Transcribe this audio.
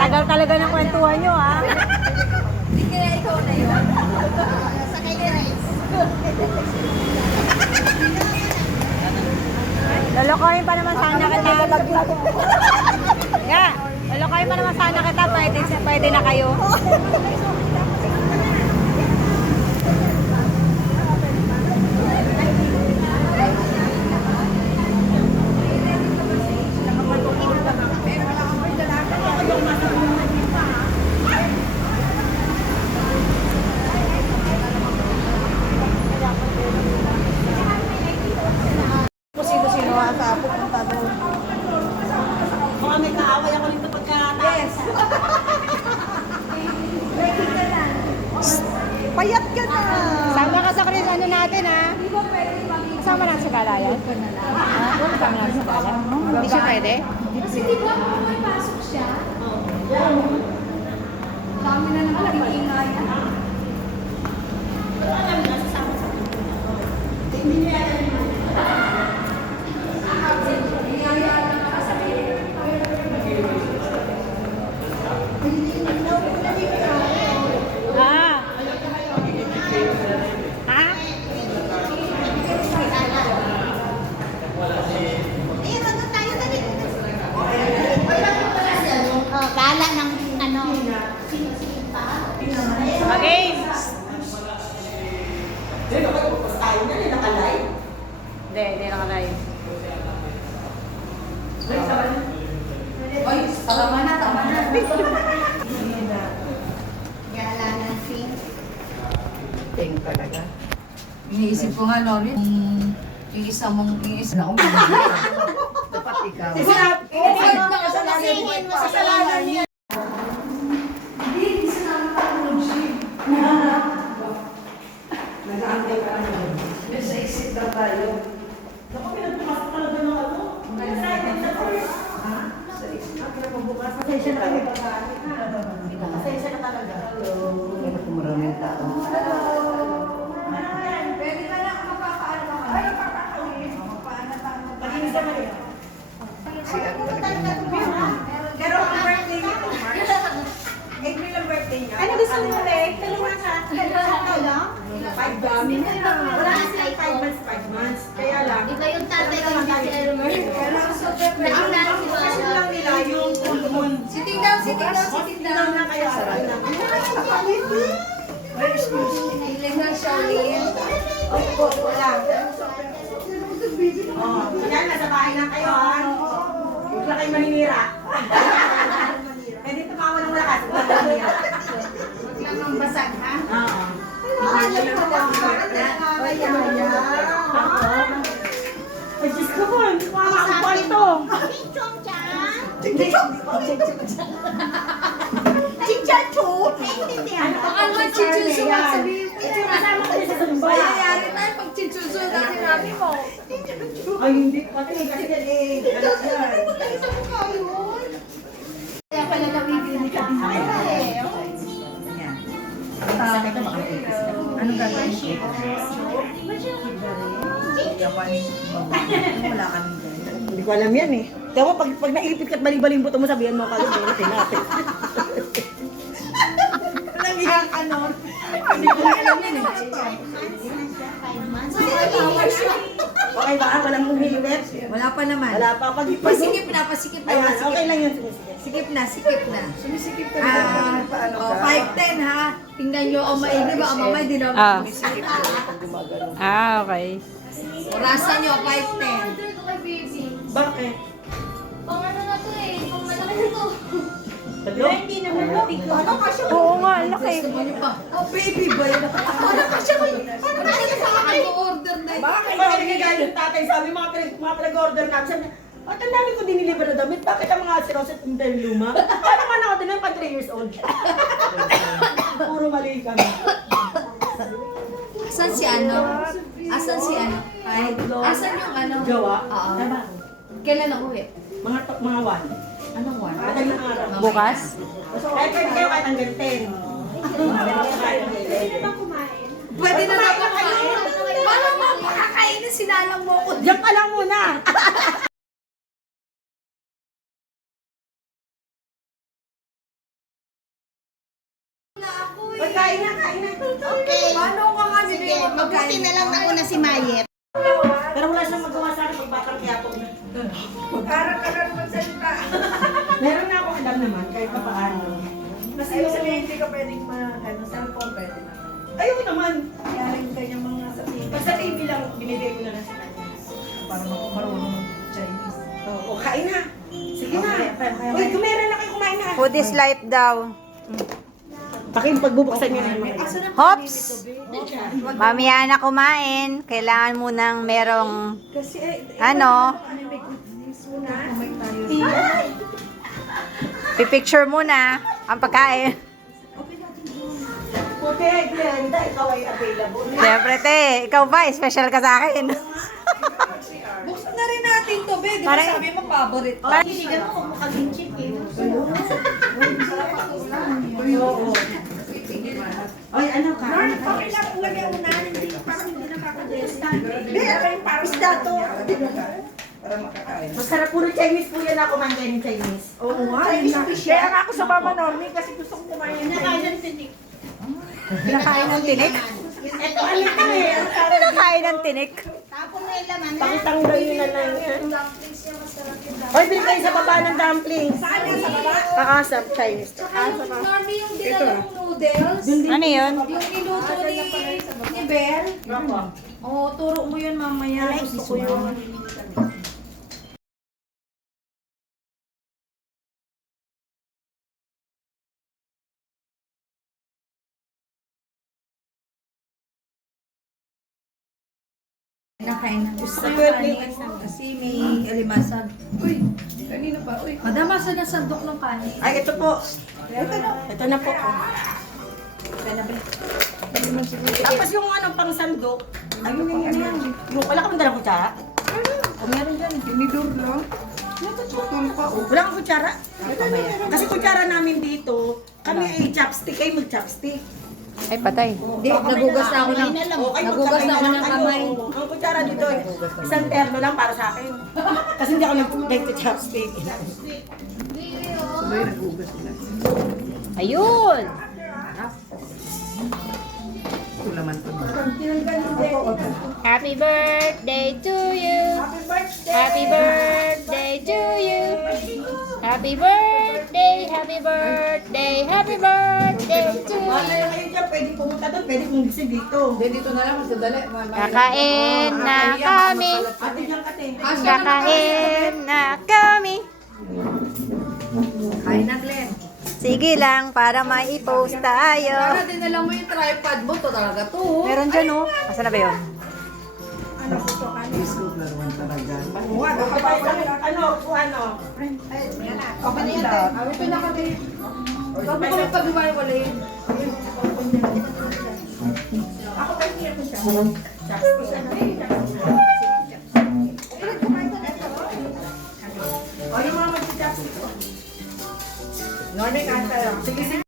Tagal talaga ng kwentuhan nyo, ha? Hindi kaya ikaw na yun. Sakay ka rice. Lolokohin pa naman sana kita. Yeah, lolokohin pa naman sana kita. Pwede na kayo. Sino-sino ata pupunta doon. Baka may kaaway ako dito pagkataas. Payat ka na! Sama ka sa Chris, ano natin, ha? Kasama lang sa galayan? Kasama lang sa galayan? Hindi siya pwede? Kasi di ba kung may pasok siya? Dami na naman nag-iingayan. Gala ng ano. Okay. Hindi nakalive. Oy, tama na. Gala ng sing. Ting talaga. Iniisip ko nga, Lori, yung isa mong na Dapat ikaw. Singin mo sa kasalanan niya. Nag-aantay ka na doon. May sa exit na tayo. Naku, pinagbukas ka na doon ng ano? Ha? Sa exit na pinagbukas. Pasensya na kami pag-aani. Pasensya na talaga. Hello. May maraming tao. Pwede ka na mapapaano ka. Ay, mapapaano tayo. Makinis naman yun. Si ako talaga. Pero ang birthday niya ito, March. April ang birthday niya. Ano gusto mo, Lek? Tulungan ka. Ikaw lang? 5 dami na lang. Wala na sila 5 months, 5 months. Kaya lang. Iba yung tatay ko yung si Elmer. Kasi lang nila yung full moon. Sitting down. Lang na kaya sa akin lang. Hiling ng Shaolin. Opo, wala. Oh, yan, nasa bahay lang kayo, ha? Huwag na kayo maninira. Pwede tumawa ng lakas. Huwag na maninira. Huwag lang ng basag, ha? Oo. Ay, Diyos ko po, mama ang kwarto. Chong chan. Chichacho! Naintindihan mo? Baka naman chichuso ka sabihin mo. Kasama ko sa sumba. Mayayari tayo pag chichuso na sinabi mo. Ay, hindi. Pati kasi eh. Kaya pala nawibili ka. Anong gagawin? Hindi ko alam yan eh. Kaya pag naipit ka at bali-baling buto mo, sabihan mo ka lang, natin. Nangyayang ano? Hindi ko alam yan eh. 5 months. Okay ba? Walang umiiwit? Wala pa naman. Wala pa. Pasikip na, pasikip na. Ayan, okay lang yun. Sige, sige. Sikip na, sikip na. Sumisikip ka na. Paano ka? 5'10" ha. Tingnan nyo ang maigi ba? Ang mamay din ako. Ah. Sumisikip ka na pag gumagano. Okay. Orasan nyo, 5'10". Bakit? Pang ano na to eh, pang malaki na to. Hindi naman matig. Ano kasi? Oo nga, laki. Gusto nyo pa. Oh, baby ba yun? Ano kasi ko yun? Ano kasi sa akin? Mag-order na yun. Bakit? Bakit nagagalit yung tatay? Sabi mga pinag-order natin. Sabi niya, at ang dami ko diniliver na damit. Bakit ang mga siroset hindi yung luma? Paano man ako din pag 3 years old? Puro mali kami. Asan si ano? Asan si ano? Ay, asan yung ano? Gawa? Oo. Tama. Kailan ang uwi? Mga 1. Anong one? Matagal na araw. Bukas? Kahit pwede kayo kahit hanggang 10. Pwede na lang kumain. Paano mapakakainin? Sinalang mo ko. Diyan ka lang muna! Kain na, kain na. Okay. Paano ka kasi Sige, mabuti na lang ako na si Mayet. Pero wala siyang magawa sa akin pag batang kiyapog na. Parang ka na magsalita. Meron na akong alam naman, kahit pa paano. Kasi yung sabihin, hindi ka pwedeng cellphone pwede na. Ayoko naman. Kaya yung kanyang mga sa TV, Pag sa TV lang, binibigay ko na lang sa kanya. para marunong Chinese. Oo, kain na. Sige na. Kaya- Uy, kumera na kayo, kumain na. Food is life daw. Pakin, pagbubuksan niyo na yung mga Hops! Mamaya na kumain. Kailangan mo nang merong Kasi ano, may good news muna. Kumain tayo. pipicture muna ang pagkain. Okay, Glenda, ikaw ay available. Siyempre, te. Ikaw ba? Special ka sa akin. Buksan na rin natin to, be. Di ba Parang- sabi mo favorite? Oh, sinigan mo kung mukhang chicken. Oo. Oy, ano ka? Lagyan mo na, hindi parang hindi nakakadesta. Parang isda to. Para makakain. Masarap puro Chinese po yan ako man kayo Chinese. Oo nga. Kaya nga ako sa Mama Normie kasi gusto kong kumain ng Chinese. Pinakain ng tinik? Ito, ano ka eh? Pinakain ng tinik? Tapon mo yung laman na. Pakitanggal yun na lang yan. Oy, bili kayo sa baba ng dumplings. Saan yan? Sa baba? Kakasap, Chinese. Norby yung dinalang noodles. Ano yun? Yung niluto ni Bel. Oo, turo mo yun mamaya. Gusto ko yun. Nakain na. Gusto ko yung kanin. Kasi may alimasag. Uy, kanina pa. Uy, madamasa na sandok ng kanin. Ay, ito po. Ito na po. Tapos yung ano pang sandok, ayun na yan. Yung wala kang dalang kutsara? O meron dyan. Tinidor lang. Natutukan pa. Wala kang kutsara? Kasi kutsara namin dito, kami ay chopstick, ay mag-chopstick. Ay, patay. Hindi, nagugas na ako ng... Nagugas na ako ng kamay. Ang kutsara dito, isang terno lang para sa akin. Kasi hindi ako nag-chopstick. Ayun! Happy birthday to you. Happy birthday to you. Happy birthday, happy birthday, happy birthday to Wala you. na kayo dyan, pwede pumunta doon, pwede pumunta dito. Dito na lang, mas dali. Kakain na kami. Ate dyan ka, te. Kakain na kami. Kain na, Glenn. Sige lang, para mai-post tayo. Para dinala mo yung tripod mo. To talaga to. Meron dyan, oh. Asa na ba yun? Ito na kami. Bago kami pag-iwalay. O, yung mga mag-chopstick. Normie, kanta lang. Sige, sige.